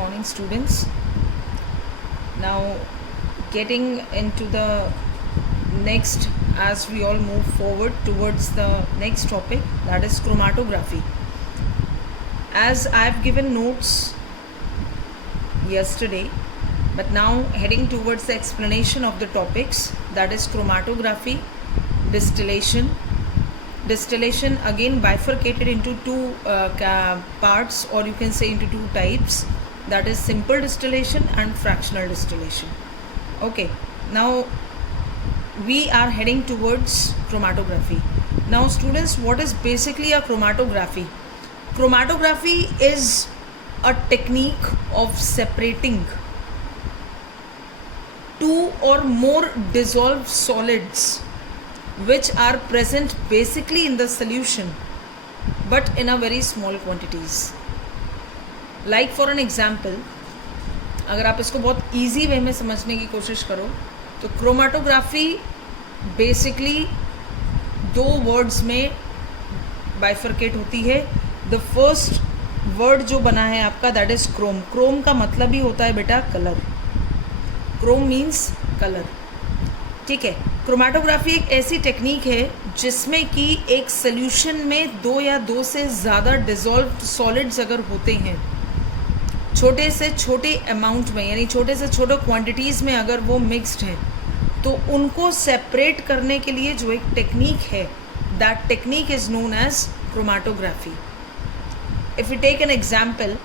morning, students. Now getting into the next, as we all move forward towards the next topic, that is chromatography. As I've given notes yesterday, but now heading towards the explanation of the topics, that is chromatography, distillation again bifurcated into two parts, or you can say into two types, that is simple distillation and fractional distillation. Okay, now we are heading towards chromatography. Now students, what is basically a chromatography? Chromatography is a technique of separating two or more dissolved solids which are present basically in the solution but in a very small quantities. Like for an example, अगर आप इसको बहुत easy way में समझने की कोशिश करो तो क्रोमाटोग्राफी बेसिकली दो वर्ड्स में बाइफरकेट होती है. द फर्स्ट वर्ड जो बना है आपका, दैट इज क्रोम. क्रोम का मतलब ही होता है बेटा कलर. Chrome means colour. ठीक है. क्रोमाटोग्राफी एक ऐसी टेक्निक है जिसमें कि एक सोल्यूशन में दो या दो से ज़्यादा डिज़ोल्व्ड सॉलिड्स अगर होते हैं, छोटे से छोटे अमाउंट में, यानी छोटे से छोटे क्वांटिटीज़ में अगर वो मिक्स्ड हैं, तो उनको सेपरेट करने के लिए जो एक टेक्निक है, that technique is known as chromatography. If you take an example,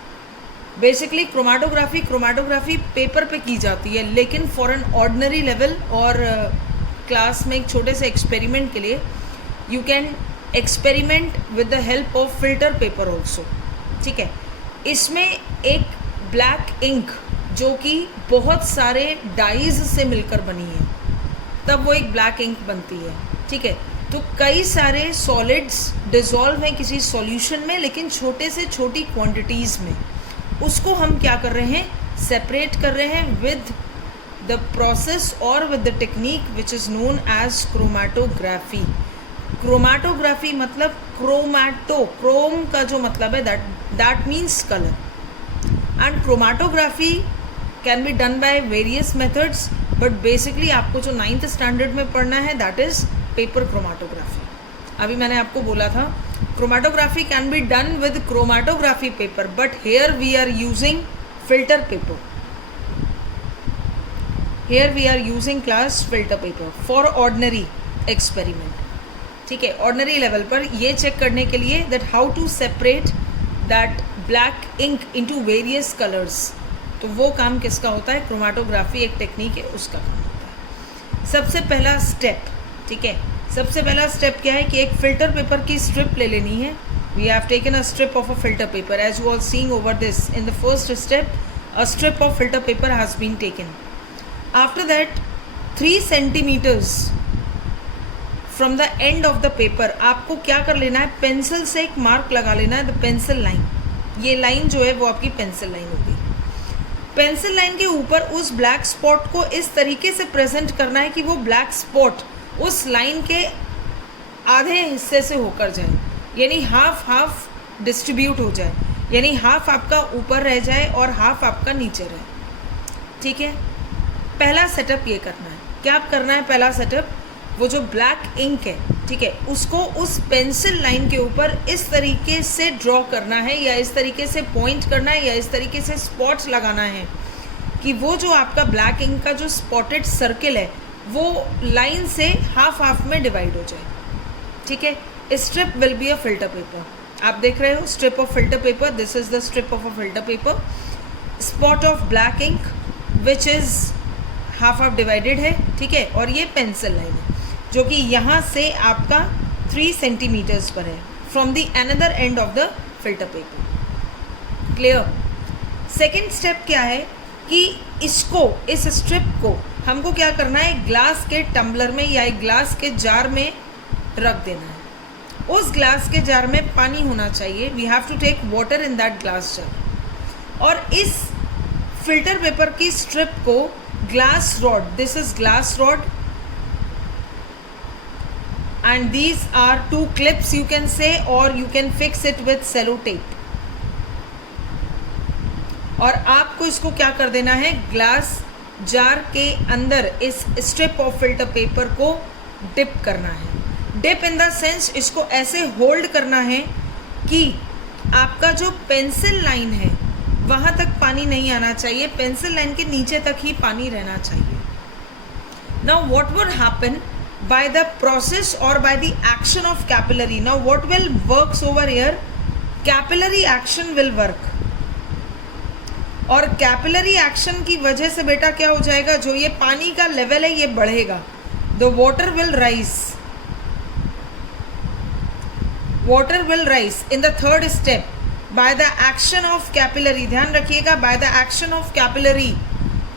basically chromatography paper पे की जाती है, लेकिन फॉर एन ऑर्डिनरी लेवल और क्लास में एक छोटे से एक्सपेरिमेंट के लिए you can experiment with the help of filter paper also. ठीक है. इसमें एक ब्लैक इंक जो कि बहुत सारे डाइज से मिलकर बनी है, तब वो एक ब्लैक इंक बनती है. ठीक है. तो कई सारे सॉलिड्स डिज़ोल्व हैं किसी सॉल्यूशन में, लेकिन छोटे से छोटी क्वांटिटीज़ में. उसको हम क्या कर रहे हैं, सेपरेट कर रहे हैं विद द प्रोसेस और with the technique which is known as chromatography. Chromatography मतलब क्रोमैटो, क्रोम का जो मतलब है that means colour. And chromatography can be done by various methods, but basically आपको जो 9th स्टैंडर्ड में पढ़ना है दैट इज़ पेपर क्रोमाटोग्राफी. अभी मैंने आपको बोला था chromatography can be done with chromatography paper, but here we are using filter paper. Here we are using class filter paper for ordinary experiment. ठीक है. ordinary level पर ये चेक करने के लिए that how to separate that black ink into various colors. तो वो काम किसका होता है? क्रोमाटोग्राफी एक टेक्निक है, उसका काम होता है. सबसे पहला स्टेप, ठीक है, सबसे पहला स्टेप क्या है कि एक फ़िल्टर पेपर की स्ट्रिप ले लेनी है. We have taken a strip of a filter paper as you are seeing over this. In the first step a strip of filter paper has been taken. After that 3 centimetres from the end of the paper आपको क्या कर लेना है, pencil से एक mark लगा लेना है, द पेंसिल लाइन. ये लाइन जो है वो आपकी पेंसिल लाइन होगी. पेंसिल लाइन के ऊपर उस ब्लैक स्पॉट को इस तरीके से प्रेजेंट करना है कि वो ब्लैक स्पॉट उस लाइन के आधे हिस्से से होकर जाए, यानी हाफ डिस्ट्रीब्यूट हो जाए, यानी हाफ आपका ऊपर रह जाए और हाफ आपका नीचे रहे. ठीक है. पहला सेटअप ये करना है. क्या करना है पहला सेटअप? वो जो ब्लैक इंक है, ठीक है, उसको उस पेंसिल लाइन के ऊपर इस तरीके से ड्रॉ करना है, या इस तरीके से पॉइंट करना है, या इस तरीके से स्पॉट्स लगाना है कि वो जो आपका ब्लैक इंक का जो स्पॉटेड सर्किल है वो लाइन से हाफ में डिवाइड हो जाए. ठीक है. Strip will be a filter paper. आप देख रहे हो strip of filter paper. This is the strip of a filter paper. Spot of black ink which is half divided है. ठीक है. और ये पेंसिल लाइन है जो कि यहाँ से आपका 3 सेंटीमीटर्स पर है from the another and of the filter paper. Clear. Second step क्या है कि इसको, इस स्ट्रिप को हमको क्या करना है, ग्लास के टम्बलर में या एक ग्लास के जार में रख देना है. उस ग्लास के जार में पानी होना चाहिए. We have to take water in that glass jar. और इस फिल्टर पेपर की स्ट्रिप को glass rod, this is glass rod, and these are 2 clips you can say, or you can fix it with cello tape. और आपको इसको क्या कर देना है, ग्लास जार के अंदर इस स्ट्रिप ऑफ फिल्टर पेपर को डिप करना है। डिप इन द सेंस इसको ऐसे होल्ड करना है कि आपका जो पेंसिल लाइन है वहाँ तक पानी नहीं आना चाहिए, पेंसिल लाइन के नीचे तक ही पानी रहना चाहिए। Now what will happen by the process or by the action of capillary? Now what will works over here? Capillary action will work, और कैपिलरी एक्शन की वजह से बेटा क्या हो जाएगा, जो ये पानी का लेवल है ये बढ़ेगा, the water will rise, water will rise in the third step by the action of capillary. ध्यान रखिएगा, by the action of capillary,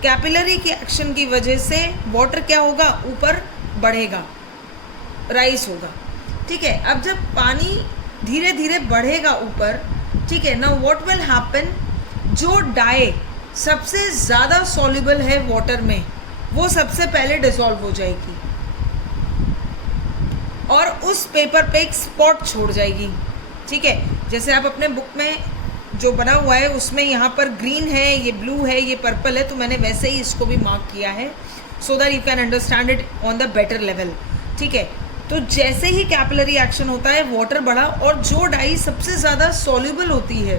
capillary की एक्शन की वजह से वाटर क्या होगा, ऊपर बढ़ेगा, राइज होगा। ठीक है, अब जब पानी धीरे धीरे बढ़ेगा ऊपर, ठीक है, नाउ व्हाट विल हैपन, जो डाई सबसे ज़्यादा सॉल्युबल है वाटर में वो सबसे पहले डिसॉल्व हो जाएगी और उस पेपर पे एक स्पॉट छोड़ जाएगी। ठीक है, जैसे आप अपने बुक में जो बना हुआ है उसमें यहाँ पर ग्रीन है, ये ब्लू है, ये पर्पल है, तो मैंने वैसे ही इसको भी मार्क किया है so that you can understand it on the better level। ठीक है, तो जैसे ही कैपिलरी एक्शन होता है वाटर बढ़ा और जो डाई सबसे ज़्यादा सॉल्युबल होती है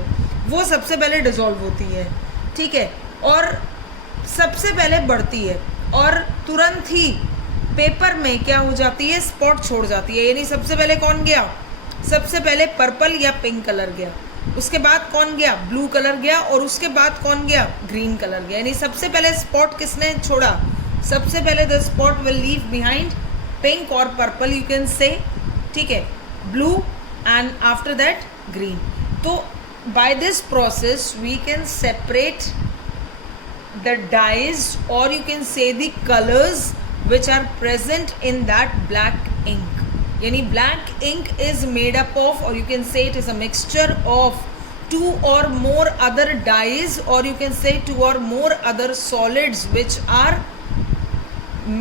वो सबसे पहले डिसॉल्व होती है। ठीक है, और सबसे पहले बढ़ती है और तुरंत ही पेपर में क्या हो जाती है, स्पॉट छोड़ जाती है। यानी सबसे पहले कौन गया, सबसे पहले पर्पल या पिंक कलर गया, उसके बाद कौन गया, ब्लू कलर गया, और उसके बाद कौन गया, ग्रीन कलर गया। यानी सबसे पहले स्पॉट किसने छोड़ा, सबसे पहले the spot will leave behind pink और पर्पल, यू कैन से, ठीक है, blue and after that green. तो by this process we can separate the dyes और you can say the colours which are present in that black ink. यानी black ink is made up of, और you can say it is a mixture of two or more other dyes, or you can say two or more other solids which are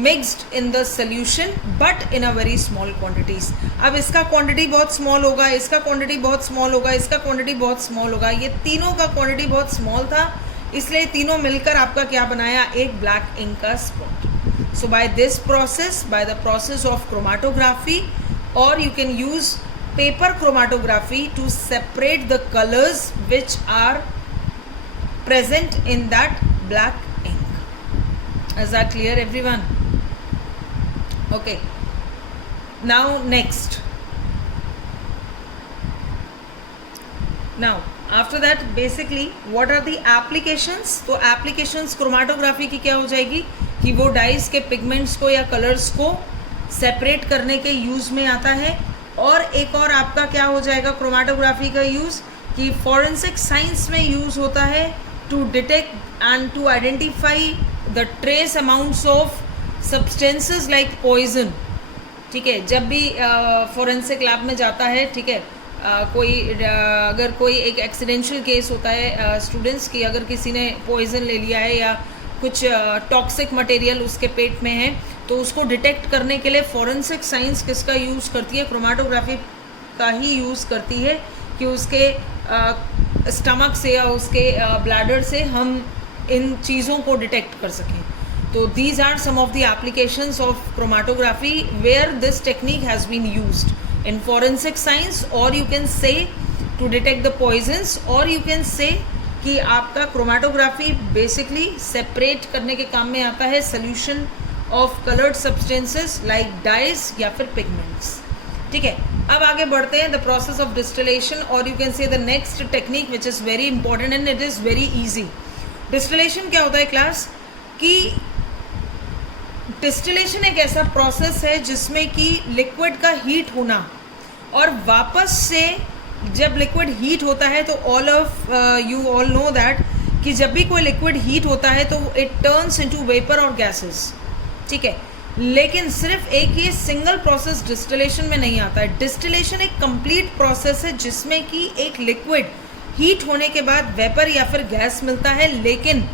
mixed in the solution but in a very small quantities। अब इसका quantity बहुत small होगा, इसका quantity बहुत small होगा, इसका quantity बहुत small होगा, ये तीनों का क्वांटिटी बहुत स्मॉल था, इसलिए तीनों मिलकर आपका क्या बनाया, एक ब्लैक इंक का spot. So by this process, by the process of chromatography, और you can use paper chromatography to separate the colors which are present in that black ink. Is that clear everyone? Okay, now next, now after that basically what are the applications? तो applications chromatography की क्या हो जाएगी कि वो dies के pigments को या कलर्स को सेपरेट करने के यूज़ में आता है। और एक और आपका क्या हो जाएगा क्रोमाटोग्राफी का यूज़, कि फॉरेंसिक साइंस में यूज़ होता है to detect and to identify the trace amounts of substances like poison. ठीक है, जब भी फॉरेंसिक लैब में जाता है, ठीक है, अगर कोई एक एक्सीडेंशियल केस होता है स्टूडेंट्स की, अगर किसी ने पॉइजन ले लिया है या कुछ टॉक्सिक मटेरियल उसके पेट में है, तो उसको डिटेक्ट करने के लिए फॉरेंसिक साइंस किसका यूज़ करती है, क्रोमाटोग्राफी का ही यूज़ करती है, कि उसके स्टमक से या उसके ब्लैडर से हम इन चीज़ों को डिटेक्ट कर सकें। तो these are some of the applications of chromatography where this technique has been used in forensic science, और you can say to detect the poisons, और यू कैन से कि आपका क्रोमाटोग्राफी बेसिकली सेपरेट करने के काम में आता है solution of coloured substances like dyes या फिर पिगमेंट्स। ठीक है, अब आगे बढ़ते हैं, द प्रोसेस ऑफ डिस्टिलेशन, और you can say the next technique which is very important and it is very easy. Distillation क्या होता है क्लास, कि डिस्टिलेशन एक ऐसा प्रोसेस है जिसमें कि लिक्विड का हीट होना और वापस से जब लिक्विड हीट होता है, तो all of you all know that कि जब भी कोई लिक्विड हीट होता है तो इट टर्न्स इनटू वेपर और गैसेस। ठीक है, लेकिन सिर्फ एक ये सिंगल प्रोसेस डिस्टिलेशन में नहीं आता है। डिस्टिलेशन एक कंप्लीट प्रोसेस है जिसमें कि एक लिक्विड हीट होने के बाद वेपर या फिर गैस मिलता है, लेकिन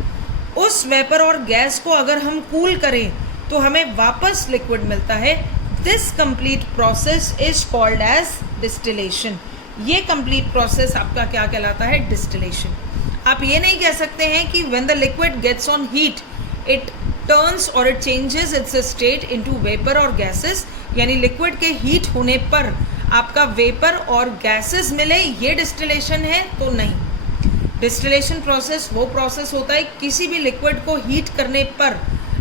उस वेपर और गैस को अगर हम कूल करें तो हमें वापस लिक्विड मिलता है। This complete process is called as distillation. ये कंप्लीट प्रोसेस आपका क्या कहलाता है, डिस्टिलेशन। आप ये नहीं कह सकते हैं कि when the liquid gets on heat it turns और it changes its state into vapour और गैसेस, यानी लिक्विड के हीट होने पर आपका वेपर और गैसेस मिले, ये डिस्टिलेशन है तो नहीं। डिस्टिलेशन प्रोसेस वो प्रोसेस होता है किसी भी लिक्विड को हीट करने पर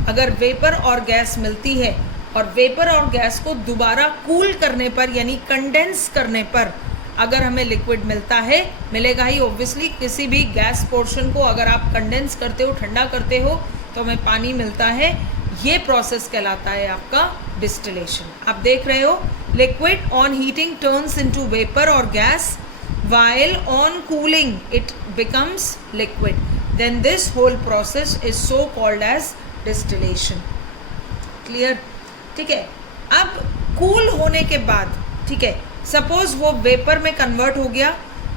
अगर वेपर और गैस मिलती है और वेपर और गैस को दोबारा कूल करने पर यानी कंडेंस करने पर अगर हमें लिक्विड मिलता है, मिलेगा ही ऑब्वियसली। किसी भी गैस पोर्शन को अगर आप कंडेंस करते हो, ठंडा करते हो, तो हमें पानी मिलता है। ये प्रोसेस कहलाता है आपका डिस्टिलेशन। आप देख रहे हो, liquid on heating turns into vapour और gas, while on cooling it becomes liquid, then this whole process is so called as distillation. Clear? ठीक है। अब कूल होने के बाद, ठीक है, सपोज वो वेपर में कन्वर्ट हो गया।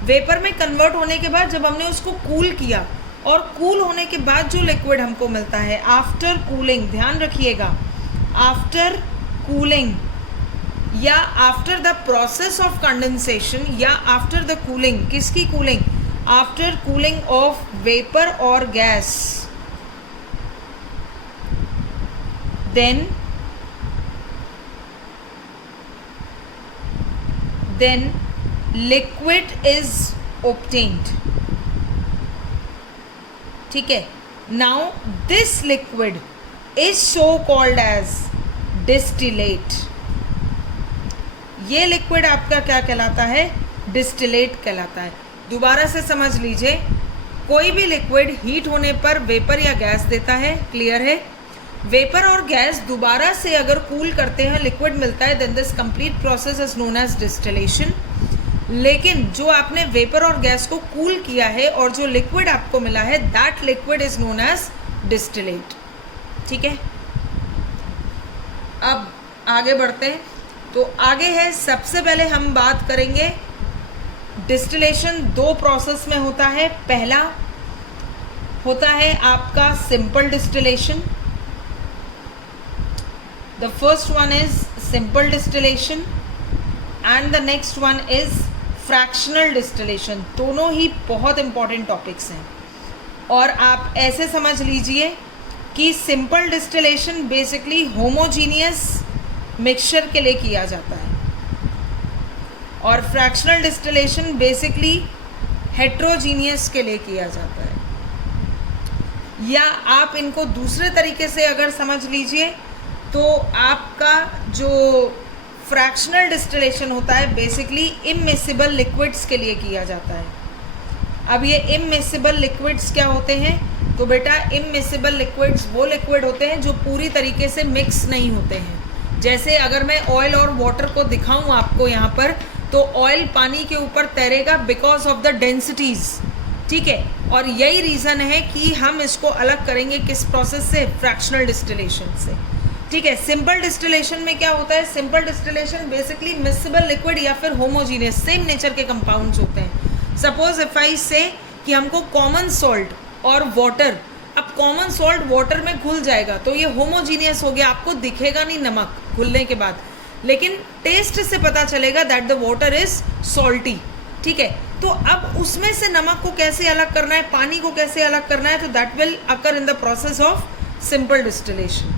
वेपर में कन्वर्ट होने के बाद जब हमने उसको कूल किया और कूल होने के बाद जो लिक्विड हमको मिलता है आफ्टर कूलिंग, ध्यान रखिएगा, आफ्टर कूलिंग या after the process of condensation या आफ्टर द कूलिंग, किसकी cooling? After cooling of vapour और gas, then liquid is obtained. ठीक है। now this liquid is so called as distillate. ये लिक्विड आपका क्या कहलाता है? डिस्टिलेट कहलाता है। दोबारा से समझ लीजिए, कोई भी लिक्विड हीट होने पर वेपर या गैस देता है, क्लियर है। वेपर और गैस दोबारा से अगर कूल करते हैं, लिक्विड मिलता है, then this complete process is known as distillation. लेकिन जो आपने वेपर और गैस को कूल किया है और जो लिक्विड आपको मिला है, that liquid is known as distillate. ठीक है, अब आगे बढ़ते हैं। तो आगे है, सबसे पहले हम बात करेंगे डिस्टिलेशन दो प्रोसेस में होता है। पहला होता है आपका simple distillation. The first one is simple distillation and the next one is fractional distillation. दोनों ही बहुत इंपॉर्टेंट टॉपिक्स हैं और आप ऐसे समझ लीजिए कि simple distillation basically homogeneous mixture के लिए किया जाता है और फ्रैक्शनल डिस्टिलेशन बेसिकली हेट्रोजीनियस के लिए किया जाता है। या आप इनको दूसरे तरीके से अगर समझ लीजिए तो आपका जो फ्रैक्शनल डिस्टिलेशन होता है बेसिकली इममिसिबल लिक्विड्स के लिए किया जाता है। अब ये इममिसिबल लिक्विड्स क्या होते हैं? तो बेटा इममिसिबल लिक्विड्स वो लिक्विड होते हैं जो पूरी तरीके से मिक्स नहीं होते हैं। जैसे अगर मैं ऑयल और वाटर को दिखाऊं आपको यहाँ पर, तो ऑयल पानी के ऊपर तैरेगा बिकॉज ऑफ द डेंसिटीज़, ठीक है। और यही रीज़न है कि हम इसको अलग करेंगे किस प्रोसेस से? फ्रैक्शनल डिस्टिलेशन से, ठीक है। सिंपल डिस्टिलेशन में क्या होता है? सिंपल डिस्टिलेशन बेसिकली मिक्सिबल लिक्विड या फिर होमोजीनियस सेम नेचर के कंपाउंड्स होते हैं। सपोज इफ आई से कि हमको कॉमन सॉल्ट और वाटर, अब कॉमन सॉल्ट वाटर में घुल जाएगा तो ये होमोजीनियस हो गया, आपको दिखेगा नहीं नमक घुलने के बाद, लेकिन टेस्ट से पता चलेगा that the water is salty, ठीक है। तो अब उसमें से नमक को कैसे अलग करना है, पानी को कैसे अलग करना है, तो that will occur in the process of simple distillation,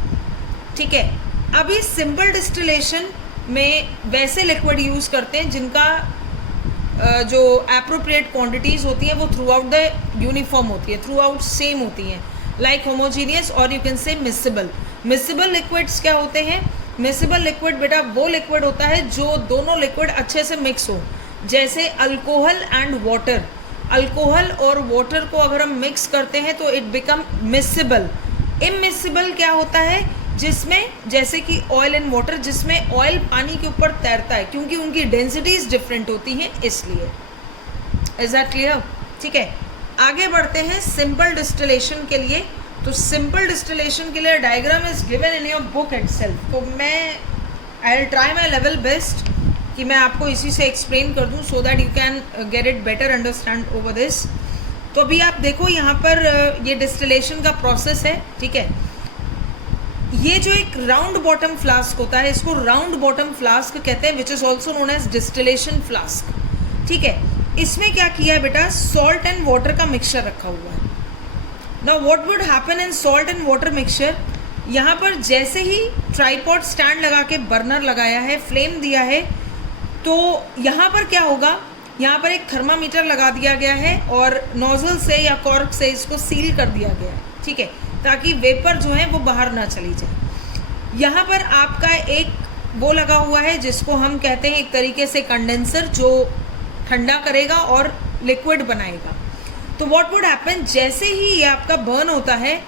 ठीक है। अभी सिंपल डिस्टिलेशन में वैसे लिक्विड यूज़ करते हैं जिनका जो एप्रोप्रिएट क्वांटिटीज़ होती हैं वो थ्रू आउट द यूनिफॉर्म होती है, थ्रू आउट सेम होती हैं, लाइक होमोजीनियस और यू कैन से मिक्सिबल। मिक्सिबल लिक्विड्स क्या होते हैं? मिक्सिबल लिक्विड बेटा वो लिक्विड होता है जो दोनों लिक्विड अच्छे से मिक्स हो, जैसे अल्कोहल एंड वाटर। अल्कोहल और वाटर को अगर हम मिक्स करते हैं तो इट बिकम मिक्सिबल। इममिक्सिबल क्या होता है? जिसमें जैसे कि ऑयल एंड वाटर, जिसमें ऑयल पानी के ऊपर तैरता है क्योंकि उनकी डेंसिटीज डिफरेंट होती हैं इसलिए। Is that clear? ठीक है, आगे बढ़ते हैं सिंपल डिस्टिलेशन के लिए। तो सिंपल डिस्टिलेशन के लिए diagram is given in your book itself. तो मैं I will try my level best कि मैं आपको इसी से एक्सप्लेन कर दूं so that you can get it better understand over this. तो अभी आप देखो यहाँ पर ये डिस्टिलेशन का प्रोसेस है, ठीक है। ये जो एक राउंड बॉटम फ्लास्क होता है, इसको राउंड बॉटम फ्लास्क कहते हैं, which is also known as distillation flask, ठीक है। इसमें क्या किया है बेटा, सॉल्ट एंड वाटर का मिक्सचर रखा हुआ है। Now what would happen in salt and water mixture, यहाँ पर जैसे ही ट्राइपॉड स्टैंड लगा के बर्नर लगाया है, फ्लेम दिया है, तो यहाँ पर क्या होगा, यहाँ पर एक थर्मामीटर लगा दिया गया है और नोजल से या कॉर्क से इसको सील कर दिया गया है, ठीक है, ताकि वेपर जो है वो बाहर ना चली जाए। यहाँ पर आपका एक वो लगा हुआ है जिसको हम कहते हैं एक तरीके से कंडेंसर, जो ठंडा करेगा और लिक्विड बनाएगा। तो व्हाट वुड हैपन, जैसे ही ये आपका बर्न होता है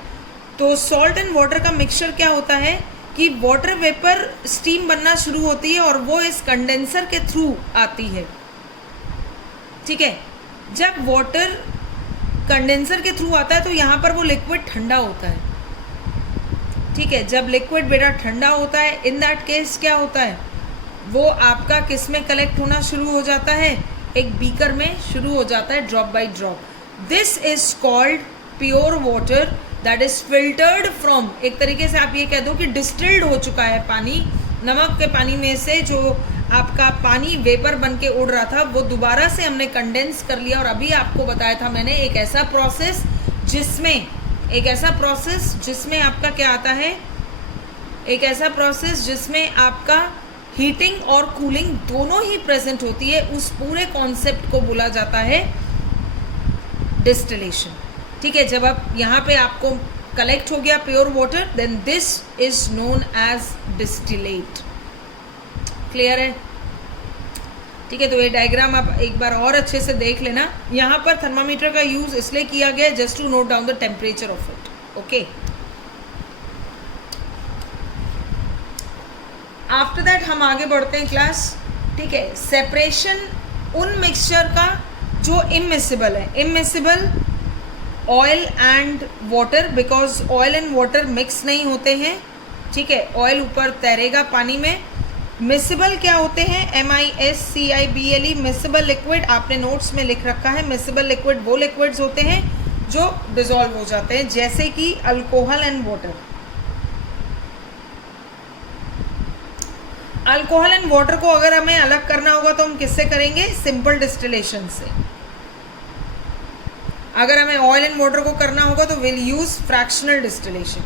तो सॉल्ट एंड वाटर का मिक्सचर क्या होता है कि वाटर वेपर स्टीम बनना शुरू होती है और वो इस कंडेंसर के थ्रू आती है, ठीक है। जब वाटर कंडेंसर के थ्रू आता है तो यहाँ पर वो लिक्विड ठंडा होता है, ठीक है। जब लिक्विड बेटा ठंडा होता है, इन दैट केस क्या होता है, वो आपका किस में कलेक्ट होना शुरू हो जाता है, एक बीकर में शुरू हो जाता है, drop by drop. This is called pure water that is filtered from, एक तरीके से आप ये कह दो कि डिस्टिल्ड हो चुका है पानी, नमक के पानी में से जो आपका पानी वेपर बन के उड़ रहा था वो दोबारा से हमने कंडेंस कर लिया। और अभी आपको बताया था मैंने एक ऐसा प्रोसेस जिसमें आपका क्या आता है, एक ऐसा प्रोसेस जिसमें आपका हीटिंग और कूलिंग दोनों ही प्रेजेंट होती है, उस पूरे कॉन्सेप्ट को बोला जाता है डिस्टिलेशन, ठीक है। जब आप यहाँ पे आपको कलेक्ट हो गया pure water, then this is known as distillate. Clear है, ठीक है। तो ये डायग्राम आप एक बार और अच्छे से देख लेना। यहाँ पर थर्मामीटर का यूज इसलिए किया गया just to note down the temperature of it, okay. After that हम आगे बढ़ते हैं क्लास, ठीक है। सेपरेशन उन मिक्सचर का जो इमिसिबल है, immiscible oil and water, because oil and water mix नहीं होते हैं, ठीक है। ऑयल ऊपर तैरेगा पानी में। मिसिबल क्या होते हैं, MISCIBLE, मिसिबल लिक्विड, आपने नोट्स में लिख रखा है। मिसिबल लिक्विड वो लिक्विड्स होते हैं जो डिसॉल्व हो जाते हैं, जैसे कि alcohol and water. Alcohol and water को अगर हमें अलग करना होगा तो हम किससे करेंगे, सिंपल डिस्टिलेशन से। अगर हमें ऑयल एंड वाटर को करना होगा तो will use fractional distillation.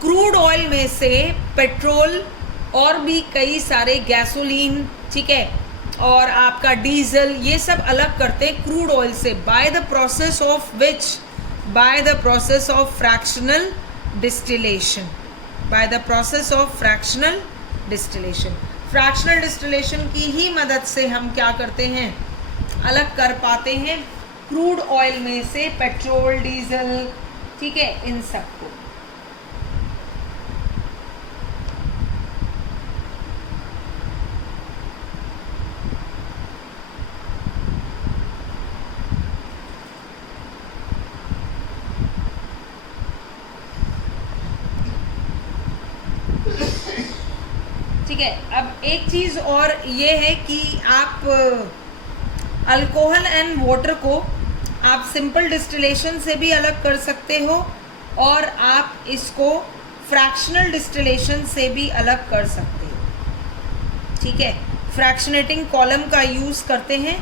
Crude oil में से पेट्रोल और भी कई सारे, गैसोलीन, ठीक है, और आपका डीजल, ये सब अलग करते हैं क्रूड ऑयल से, bye the process of which, bye the process of fractional distillation, bye the process of fractional distillation. Fractional distillation की ही मदद से हम क्या करते हैं, अलग कर पाते हैं क्रूड ऑयल में से पेट्रोल, डीजल, ठीक है, इन सबको। ठीक है। अब एक चीज़ और ये है कि आप अल्कोहल एंड वाटर को आप सिंपल डिस्टिलेशन से भी अलग कर सकते हो और आप इसको फ्रैक्शनल डिस्टिलेशन से भी अलग कर सकते हो, ठीक है। फ्रैक्शनेटिंग कॉलम का यूज़ करते हैं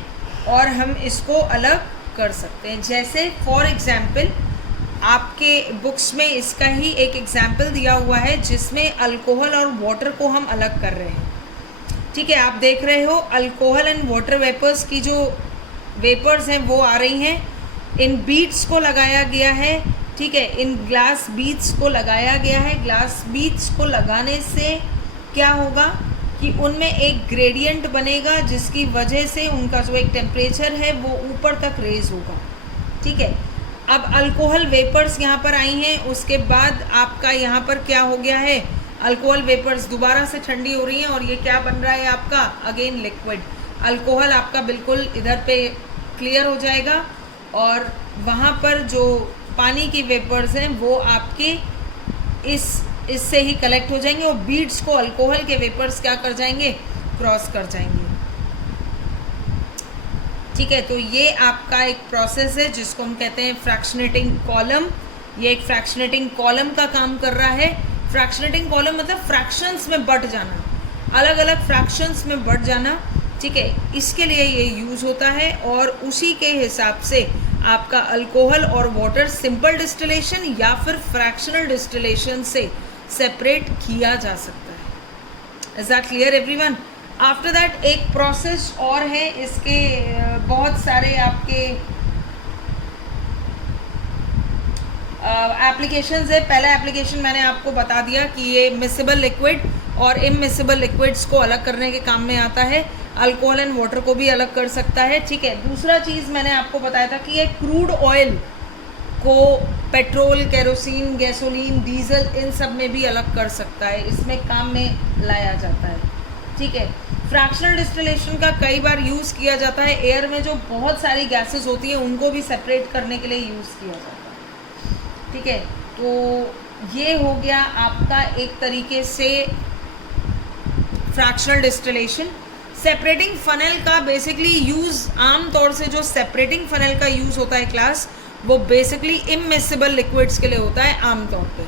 और हम इसको अलग कर सकते हैं। जैसे फॉर एग्जाम्पल आपके बुक्स में इसका ही एक एग्जाम्पल दिया हुआ है जिसमें अल्कोहल और वाटर को हम अलग कर रहे हैं, ठीक है। आप देख रहे हो अल्कोहल एंड वाटर वेपर्स की जो वेपर्स हैं वो आ रही हैं, इन बीड्स को लगाया गया है, ठीक है, इन ग्लास बीड्स को लगाया गया है। ग्लास बीड्स को लगाने से क्या होगा कि उनमें एक ग्रेडियंट बनेगा जिसकी वजह से उनका जो एक टेम्परेचर है वो ऊपर तक रेज होगा, ठीक है। अब अल्कोहल वेपर्स यहाँ पर आई हैं, उसके बाद आपका यहाँ पर क्या हो गया है, अल्कोहल वेपर्स दोबारा से ठंडी हो रही हैं और ये क्या बन रहा है आपका, अगेन लिक्विड। अल्कोहल आपका बिल्कुल इधर पे क्लियर हो जाएगा और वहाँ पर जो पानी की वेपर्स हैं वो आपके इससे ही कलेक्ट हो जाएंगे और बीड्स को अल्कोहल के वेपर्स क्या कर जाएंगे, क्रॉस कर जाएंगे, ठीक है। तो ये आपका एक प्रोसेस है जिसको हम कहते हैं फ्रैक्शनेटिंग कॉलम। ये एक फ्रैक्शनेटिंग कॉलम का काम कर रहा है। फ्रैक्शनेटिंग कॉलम मतलब फ्रैक्शंस में बट जाना, अलग अलग फ्रैक्शंस में बट जाना। ठीक है, इसके लिए ये यूज़ होता है और उसी के हिसाब से आपका अल्कोहल और वाटर सिंपल डिस्टिलेशन या फिर फ्रैक्शनल डिस्टिलेशन से सेपरेट किया जा सकता है। Is that clear everyone? After that एक प्रोसेस और है, इसके बहुत सारे आपके एप्लीकेशंस है। पहला एप्लीकेशन मैंने आपको बता दिया कि ये मिसिबल लिक्विड और इममिसिबल लिक्विड्स को अलग करने के काम में आता है, अल्कोहल एंड वाटर को भी अलग कर सकता है। ठीक है, दूसरा चीज़ मैंने आपको बताया था कि ये क्रूड ऑयल को पेट्रोल, केरोसिन, गैसोलीन, डीजल इन सब में भी अलग कर सकता है, इसमें काम में लाया जाता है। ठीक है, फ्रैक्शनल डिस्टिलेशन का कई बार यूज़ किया जाता है, एयर में जो बहुत सारी गैसेस होती हैं उनको भी सेपरेट करने के लिए यूज़ किया जाता है। ठीक है, तो ये हो गया आपका एक तरीके से फ्रैक्शनल डिस्टिलेशन। सेपरेटिंग फनेल का बेसिकली यूज़ आम तौर से जो सेपरेटिंग फनेल का यूज़ होता है क्लास, वो बेसिकली इममिसिबल लिक्विड्स के लिए होता है आम तौर पे।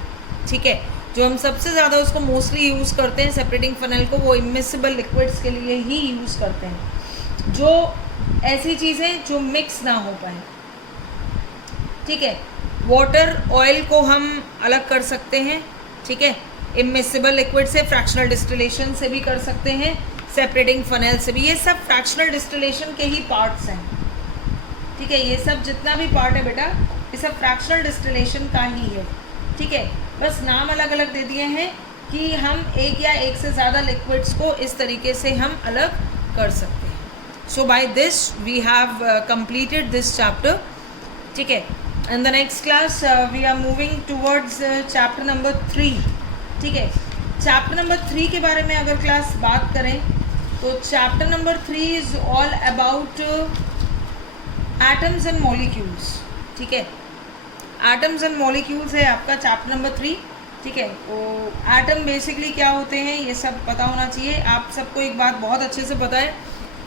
ठीक है, जो हम सबसे ज़्यादा उसको मोस्टली यूज़ करते हैं सेपरेटिंग फनेल को, वो इममिसिबल लिक्विड्स के लिए ही यूज़ करते हैं, जो ऐसी चीज़ें जो मिक्स ना हो पाए। ठीक है, वाटर ऑयल को हम अलग कर सकते हैं। ठीक है, इममिसिबल लिक्विड से, फ्रैक्शनल डिस्टिलेशन से भी कर सकते हैं, सेपरेटिंग फनेल से भी। ये सब फ्रैक्शनल डिस्टिलेशन के ही पार्ट्स हैं। ठीक है, ये सब जितना भी पार्ट है बेटा, ये सब फ्रैक्शनल डिस्टिलेशन का ही है। ठीक है, बस नाम अलग अलग दे दिए हैं कि हम एक या एक से ज़्यादा लिक्विड्स को इस तरीके से हम अलग कर सकते हैं। So by this we have completed this chapter. ठीक है, in the next class we are moving towards chapter number 3। ठीक है, चैप्टर नंबर 3 के बारे में अगर क्लास बात करें तो chapter number 3 is all about atoms and molecules. ठीक है, एटम्स एंड मॉलिक्यूल्स है आपका चैप्टर नंबर 3। ठीक है, तो एटम बेसिकली क्या होते हैं ये सब पता होना चाहिए। आप सबको एक बात बहुत अच्छे से पता है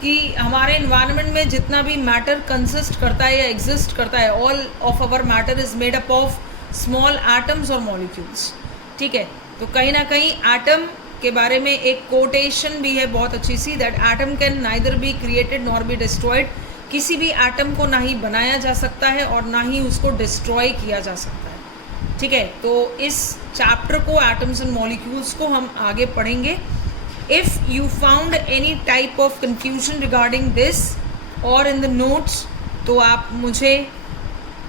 कि हमारे इन्वायरमेंट में जितना भी मैटर कंसिस्ट करता है या एग्जिस्ट करता है, all of our matter is made up of small atoms और मॉलिक्यूल्स। ठीक है, तो कहीं ना कहीं एटम के बारे में एक कोटेशन भी है बहुत अच्छी सी, that atom can neither be created nor be destroyed. किसी भी एटम को ना ही बनाया जा सकता है और ना ही उसको डिस्ट्रॉय किया जा सकता है। ठीक है, तो इस चैप्टर को, एटम्स एंड मॉलिक्यूल्स को, हम आगे पढ़ेंगे। If you found any type of confusion regarding this और इन द नोट्स, तो आप मुझे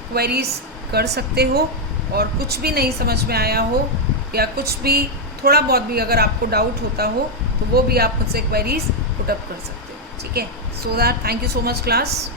क्वेरीज कर सकते हो, और कुछ भी नहीं समझ में आया हो या कुछ भी थोड़ा बहुत भी अगर आपको डाउट होता हो तो वो भी आप मुझसे क्वेरीज पुट अप कर सकते हो। ठीक है, so that thank you so much class.